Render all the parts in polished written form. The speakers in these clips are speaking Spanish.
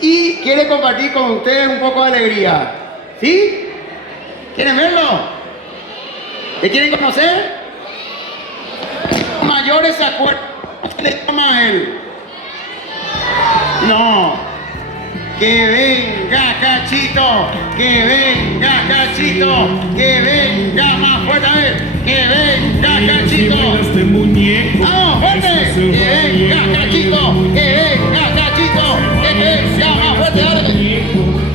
y quiere compartir con ustedes un poco de alegría. ¿Sí? ¿Quieren verlo? ¿Le quieren conocer? Mayores se acuerdan. ¿Cómo se le llama a él? No. Que venga Cachito, que venga Cachito, que venga más fuerte, a ver, que venga Cachito. ¡Vamos, fuerte! Que venga Cachito, que venga Cachito, que venga más fuerte, dale.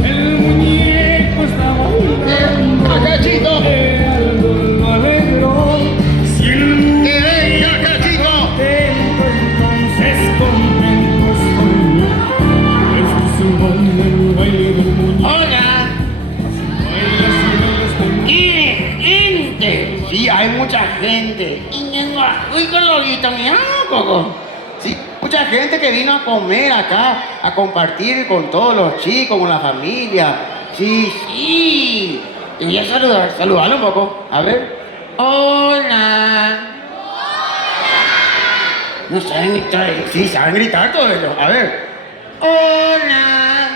El muñeco está bailando. ¡Que venga Cachito! Lo alegro. Si el muñeco ¡Que venga Cachito! contento, entonces contento estoy yo. Este es el baile del muñeco. ¡Hola! ¡Qué gente! Sí, hay mucha gente. Uy, con lo visto, mira, Coco. Sí, mucha gente que vino a comer acá, a compartir con todos los chicos, con la familia. Sí, sí. Te voy a saludarlo un poco. A ver. Hola. No saben gritar. Sí, saben gritar todo eso. A ver. Hola.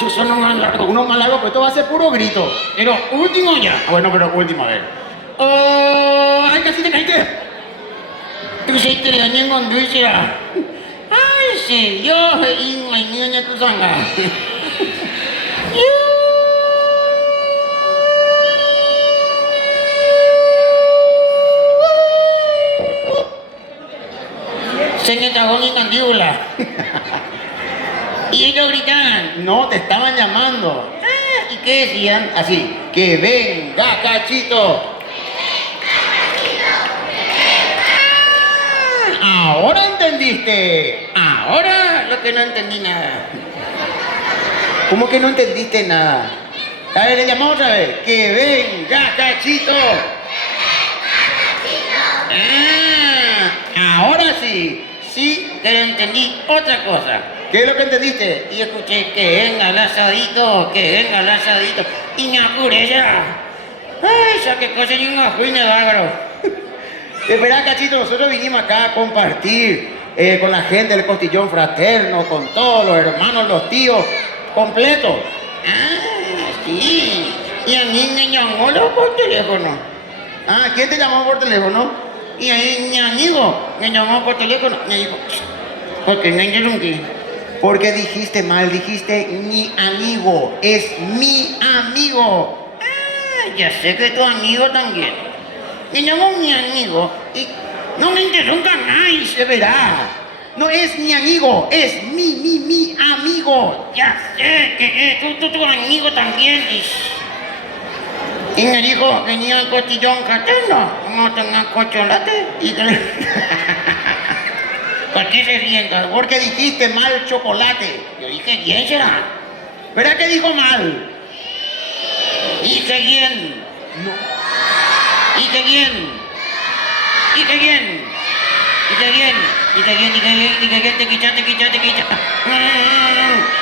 Yo son unos más largos, pero esto va a ser puro grito. Pero último ya. Bueno, pero último, a ver. Oh, ay, casi te caíste. Tú se te le dañé con dulce. Ay, sí, yo y mi niña tu sanga. Se me tragó mi mandíbula. Y ellos gritaban, no, te estaban llamando. ¿Y qué decían? Así, que venga Cachito. Ahora entendiste. Ahora lo que no entendí nada. ¿Cómo que no entendiste nada? A ver, le llamamos otra vez. Que venga Cachito. Ahora sí. Sí, que entendí otra cosa. ¿Qué es lo que entendiste? Y escuché que venga el asadito, que venga el asadito. Y me apuré ya. Ay, ya que cosa ni un ajuine bárbaro. Espera, Cachito, nosotros vinimos acá a compartir con la gente del costillón fraterno, con todos los hermanos, los tíos, completo. Ah, sí. Y a mí me llamó por teléfono. Ah, ¿quién te llamó por teléfono? Y ahí mi amigo me llamó por teléfono. Me dijo, porque me interrumpí. Porque dijiste mal, dijiste mi amigo, es mi amigo. Ah, ya sé que tu amigo también. Me llamó mi amigo y no me interrumpa nadie, se verá. No es mi amigo, es mi amigo. Ya sé que es tu amigo también. Y me dijo, venía el costillón fraterno, no tenía chocolate. Y ¿por qué se ríen? Porque dijiste mal chocolate. Yo dije, ¿quién será? ¿Verdad que dijo mal? Dije bien. No. Dije bien. Dije bien. Dije bien. Dije bien, dije bien, dije bien, te quicha.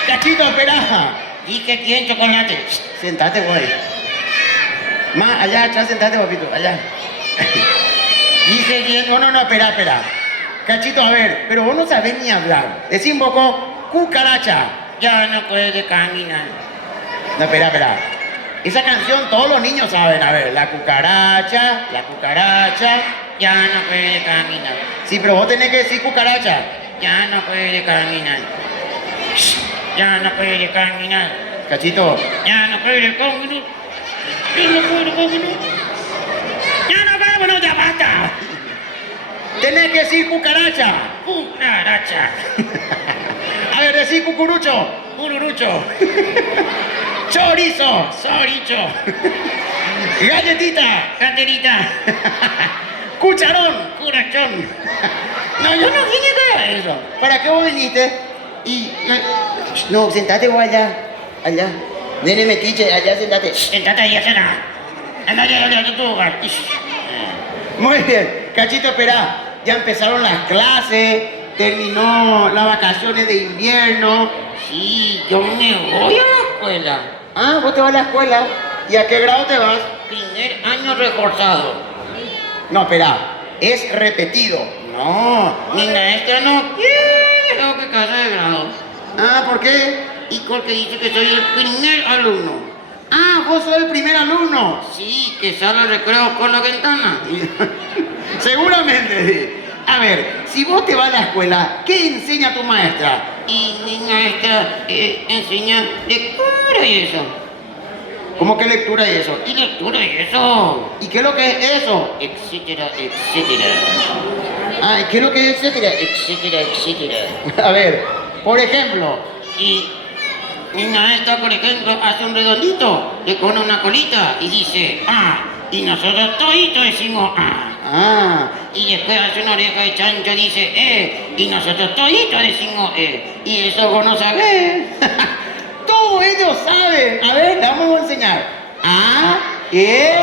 Cachito, espera. Dije, ¿quién chocolate? Sentate, güey. Más allá, atrás, sentate, papito, allá. Dije bien, no, espera. Cachito, a ver, pero vos no sabés ni hablar. Decí un poco, cucaracha. Ya no puede caminar. No, espera. Esa canción todos los niños saben. A ver, la cucaracha, ya no puede caminar. Sí, pero vos tenés que decir cucaracha. Ya no puede caminar. Ya no puede caminar. Cachito. Ya no puede caminar. Ya basta. Tenés que decir cucaracha. Cucaracha. A ver, decir cucurucho. Cururucho. Chorizo. Chorizo. Galletita. Galletita. Cucharón. Curachón. No, yo no vine para eso. ¿Para qué vos viniste? Y... No, sentate vos allá. Allá. Nene metiche, allá sentate. Sentate allá, será. Anda, ya, tú. Muy bien. Cachito, espera. Ya empezaron las clases, terminó las vacaciones de invierno. Sí, yo me voy a la escuela. Ah, vos te vas a la escuela. ¿Y a qué grado te vas? Primer año reforzado. No, espera. es repetido. No, mi maestra no quiero que case de grado. Ah, ¿por qué? Y porque dice que soy el primer alumno. Ah, vos sos el primer alumno. Sí, que sale al recreo por la ventana. Seguramente. A ver, si vos te vas a la escuela, ¿qué enseña tu maestra? Y mi maestra enseña lectura y eso. ¿Cómo que lectura y eso? Y lectura y eso. ¿Y qué es lo que es eso? Etcétera, etcétera. Ah, ¿y qué es lo que es etcétera? Etcétera, etcétera. A ver, por ejemplo, Y mi maestra, por ejemplo, hace un redondito, le pone una colita y dice ah. Y nosotros toditos decimos ah. ah, Y después hace una oreja de chancho y dice y nosotros toditos decimos y eso vos no sabés. todos ellos saben. A ver, le vamos a enseñar. A, E,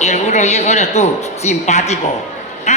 Y el burro viejo eres tú. simpático.